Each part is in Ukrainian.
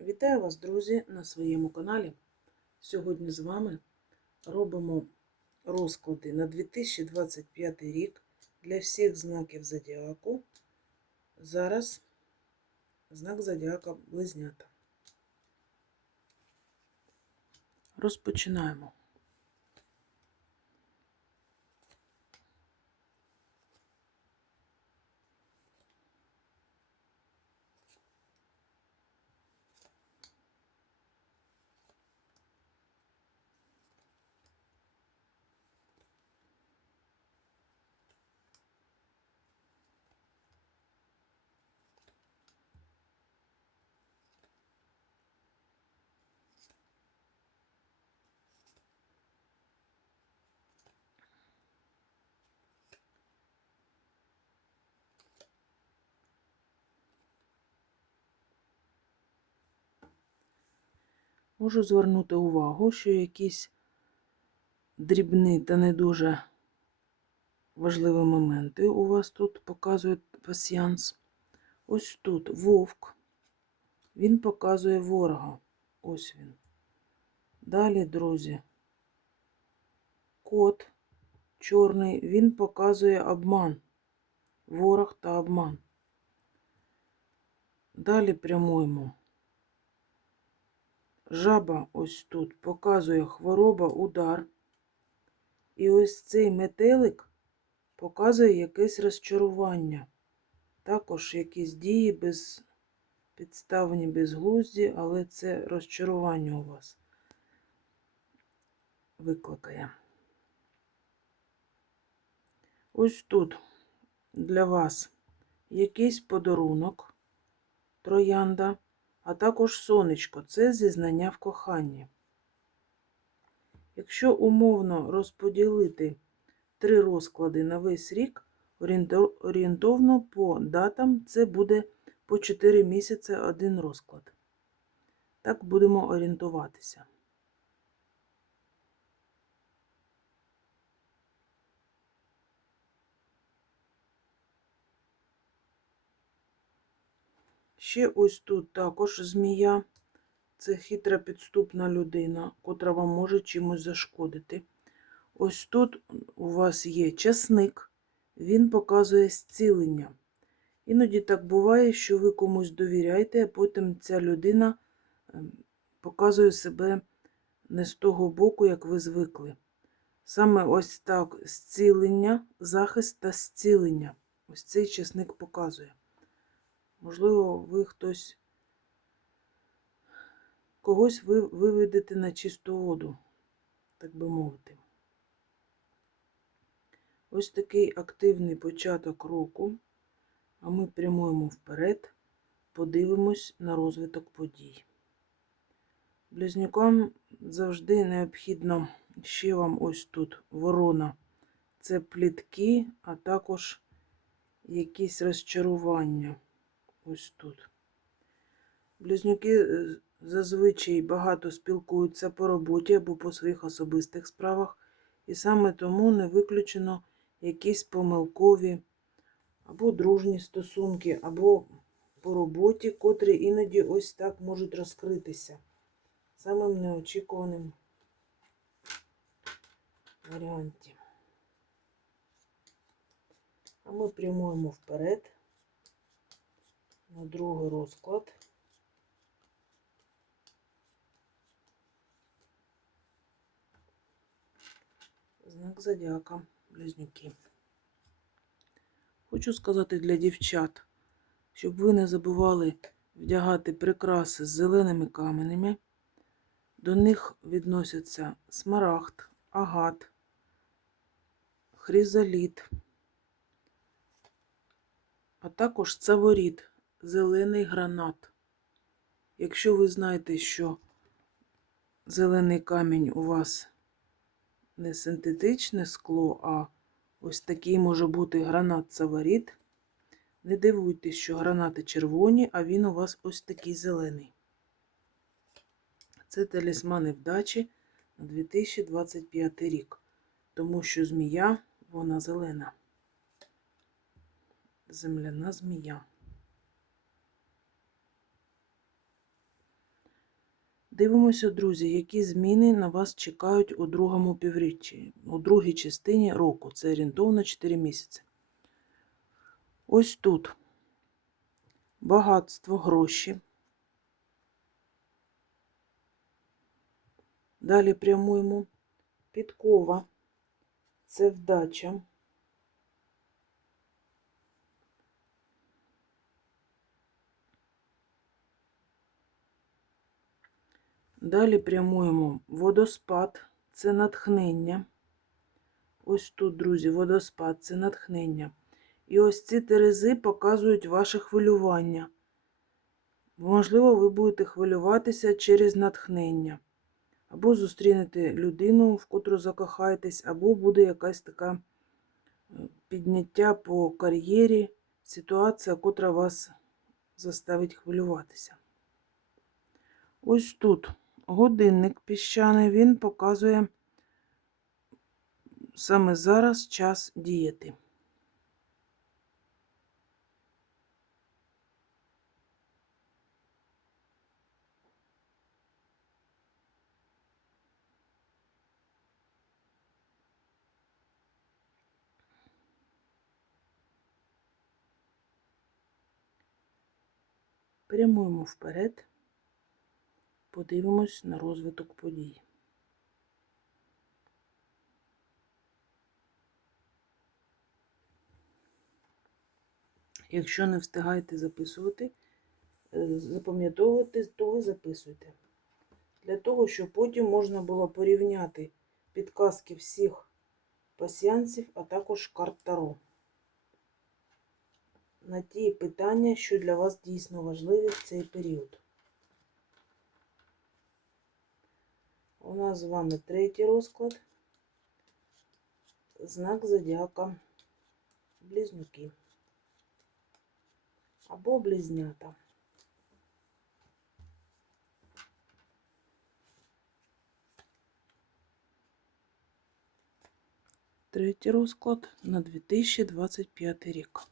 Вітаю вас, друзі, на своєму каналі. Сьогодні з вами робимо розклади на 2025 рік для всіх знаків зодіаку. Зараз знак зодіака Близнята. Розпочинаємо. Можу звернути увагу, що якісь дрібні та не дуже важливі моменти у вас тут показують пасіянс. Ось тут вовк. Він показує ворога. Ось він. Далі, друзі, кот чорний, він показує обман. Ворог та обман. Далі прямуємо. Жаба ось тут показує хвороба, удар. І ось цей метелик показує якесь розчарування. Також якісь дії без підставні, безглузді, але це розчарування у вас викликає. Ось тут для вас якийсь подарунок, троянда а також сонечко це зізнання в коханні. Якщо умовно розподілити три розклади на весь рік, орієнтовно по датам це буде по 4 місяці один розклад. Так будемо орієнтуватися. Ще ось тут також змія. Це хитра підступна людина, котра вам може чимось зашкодити. Ось тут у вас є часник, він показує зцілення. Іноді так буває, що ви комусь довіряєте, а потім ця людина ем, показує себе не з того боку, як ви звикли. Саме ось так зцілення, захист та зцілення. Ось цей часник показує. Можливо, ви хтось когось ви виведете на чисту воду, так би мовити. Ось такий активний початок року, а ми прямуємо вперед, подивимось на розвиток подій. Близнюкам завжди необхідно ще вам ось тут ворона. Це плітки, а також якісь розчарування ось тут. Близнюки е, зазвичай багато спілкуються по роботі або по своїх особистих справах, і саме тому не виключено якісь помилкові або дружні стосунки, або по роботі, котрі іноді ось так можуть розкритися самим неочікуваним варіанті. А ми прямуємо вперед на другий розклад. Знак зодіака близнюки. Хочу сказати для дівчат, щоб ви не забували вдягати прикраси з зеленими каменями. До них відносяться смарагд, агат, хризаліт, а також цаворіт зелений гранат. Якщо ви знаєте, що зелений камінь у вас не синтетичне скло, а ось такий може бути гранат саваріт, не дивуйтесь, що гранати червоні, а він у вас ось такий зелений. Це талісмани вдачі на 2025 рік, тому що змія, вона зелена. Земляна змія. Дивимося, друзі, які зміни на вас чекають у другому півріччі, у другій частині року. Це орієнтовно 4 місяці. Ось тут багатство, гроші. Далі прямуємо. Підкова. Це вдача. Далі прямуємо водоспад, це натхнення. Ось тут, друзі, водоспад це натхнення. І ось ці терези показують ваше хвилювання. Можливо, ви будете хвилюватися через натхнення. Або зустрінете людину, в котру закохаєтесь, або буде якась така е, підняття по кар'єрі, ситуація, котра вас заставить хвилюватися. Ось тут годинник піщаний, він показує саме зараз час діяти. Прямуємо вперед, подивимось на розвиток подій. Якщо не встигаєте записувати, е, запам'ятовувати, то ви записуйте. Для того, щоб потім можна було порівняти підказки всіх пасіянців, а також карт Таро. На ті питання, що для вас дійсно важливі в цей період. У нас з вами третій розклад. Знак зодіака близнюки або близнята. Третій розклад на 2025 рік.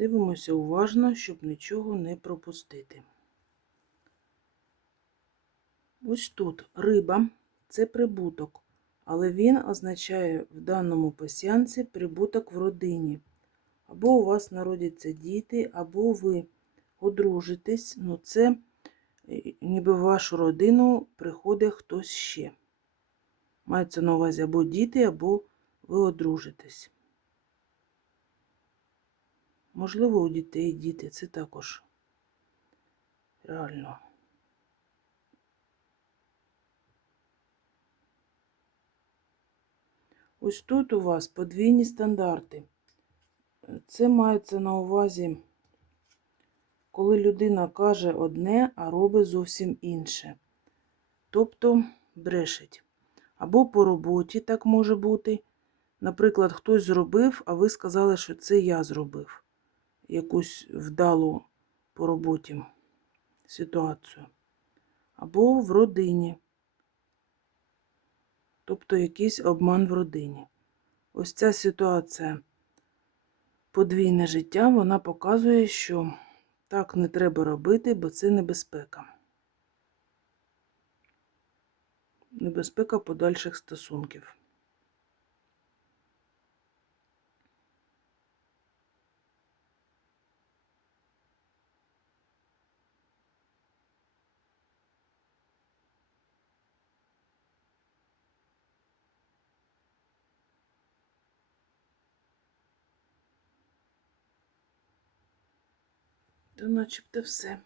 Дивимося уважно, щоб нічого не пропустити. Ось тут риба це прибуток, але він означає в даному пасіянці прибуток в родині. Або у вас народяться діти, або ви одружитесь, ну це е, ніби в вашу родину приходить хтось ще. Мається на увазі або діти, або ви одружитесь. Можливо, у дітей діти це також реально. Ось тут у вас подвійні стандарти. Це мається на увазі, коли людина каже одне, а робить зовсім інше. Тобто брешить. Або по роботі так може бути. Наприклад, хтось зробив, а ви сказали, що це я зробив якусь вдалу по роботі ситуацію. Або в родині. Тобто якийсь обман в родині. Ось ця ситуація, подвійне життя, вона показує, що так не треба робити, бо це небезпека. Небезпека подальших стосунків. То начебто все.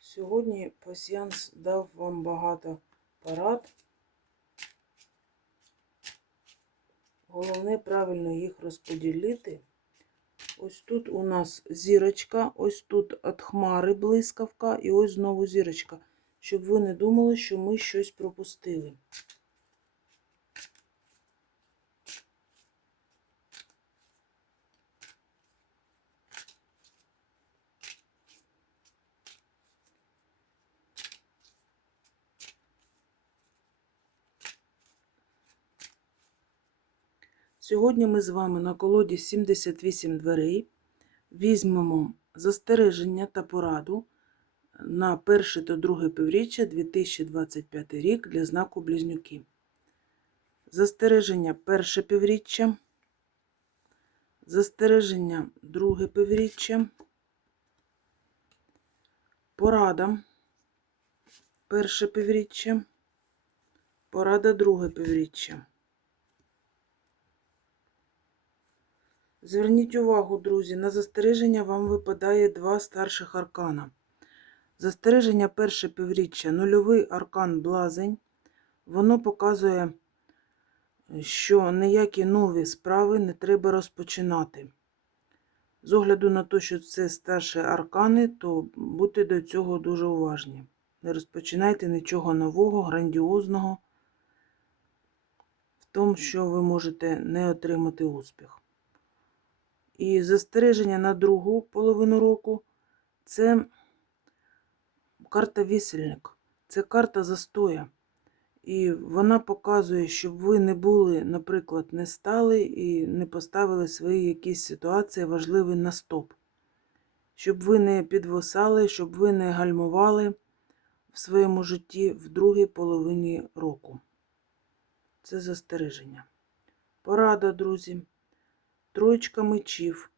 Сьогодні пасіянс дав вам багато порад. Головне правильно їх розподілити, Ось тут у нас зірочка, ось тут від хмари блискавка, і ось знову зірочка. Щоб ви не думали, що ми щось пропустили. Сьогодні ми з вами на колоді 78 дверей. Візьмемо застереження та пораду на перше та друге півріччя 2025 рік для знаку Близнюки. Застереження перше півріччя, застереження друге півріччя, порада. Перше півріччя, порада друге півріччя. Зверніть увагу, друзі, на застереження вам випадає два старших аркана. Застереження перше півріччя, нульовий аркан блазень. Воно показує, що ніякі нові справи не треба розпочинати. З огляду на те, що це старші аркани, то будьте до цього дуже уважні. Не розпочинайте нічого нового, грандіозного в тому, що ви можете не отримати успіх. І застереження на другу половину року це карта вісельник, це карта застоя. І вона показує, щоб ви не були, наприклад, не стали і не поставили свої якісь ситуації важливі на стоп. Щоб ви не підвисали, щоб ви не гальмували в своєму житті в другій половині року. Це застереження. Порада, друзі. Троєчка мечів.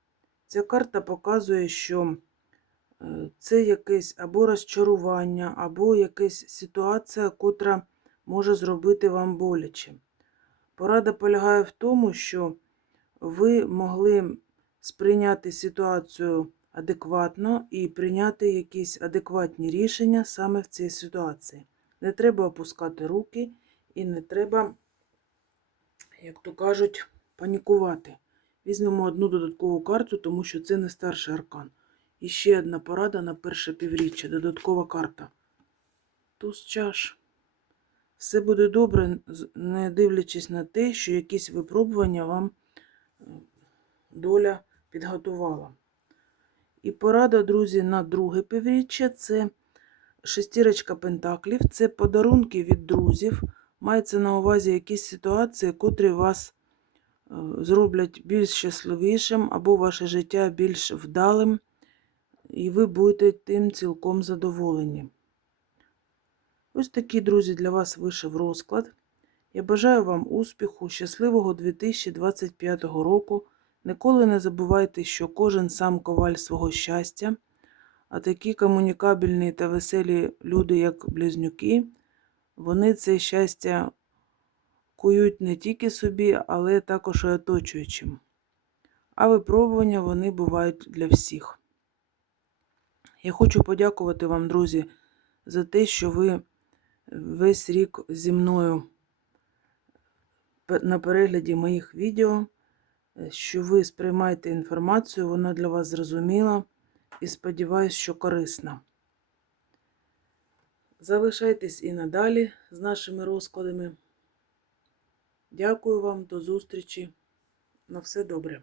Ця карта показує, що е, це якесь або розчарування, або якась ситуація, котра може зробити вам боляче. Порада полягає в тому, що ви могли сприйняти ситуацію адекватно і прийняти якісь адекватні рішення саме в цій ситуації. Не треба опускати руки і не треба, як то кажуть, панікувати. Візьмемо одну додаткову карту, тому що це не старший аркан. І ще одна порада на перше півріччя, додаткова карта. Туз чаш. Все буде добре, не дивлячись на те, що якісь випробування вам е, доля підготувала. І порада, друзі, на друге півріччя це шестірочка пентаклів, це подарунки від друзів. Мається на увазі якісь ситуації, котрі вас зроблять більш щасливішим або ваше життя більш вдалим, і ви будете тим цілком задоволені. Ось такий, друзі, для вас вийшов розклад. Я бажаю вам успіху, щасливого 2025 року. Ніколи не забувайте, що кожен сам коваль свого щастя, а такі комунікабельні та веселі люди, як близнюки, вони це щастя кують не тільки собі, але також і оточуючим. А випробування вони бувають для всіх. Я хочу подякувати вам, друзі, за те, що ви весь рік зі мною на перегляді моїх відео, що ви сприймаєте інформацію, вона для вас зрозуміла і сподіваюся, що корисна. Залишайтесь і надалі з нашими розкладами. Дякую вам, до зустрічі. На все добре.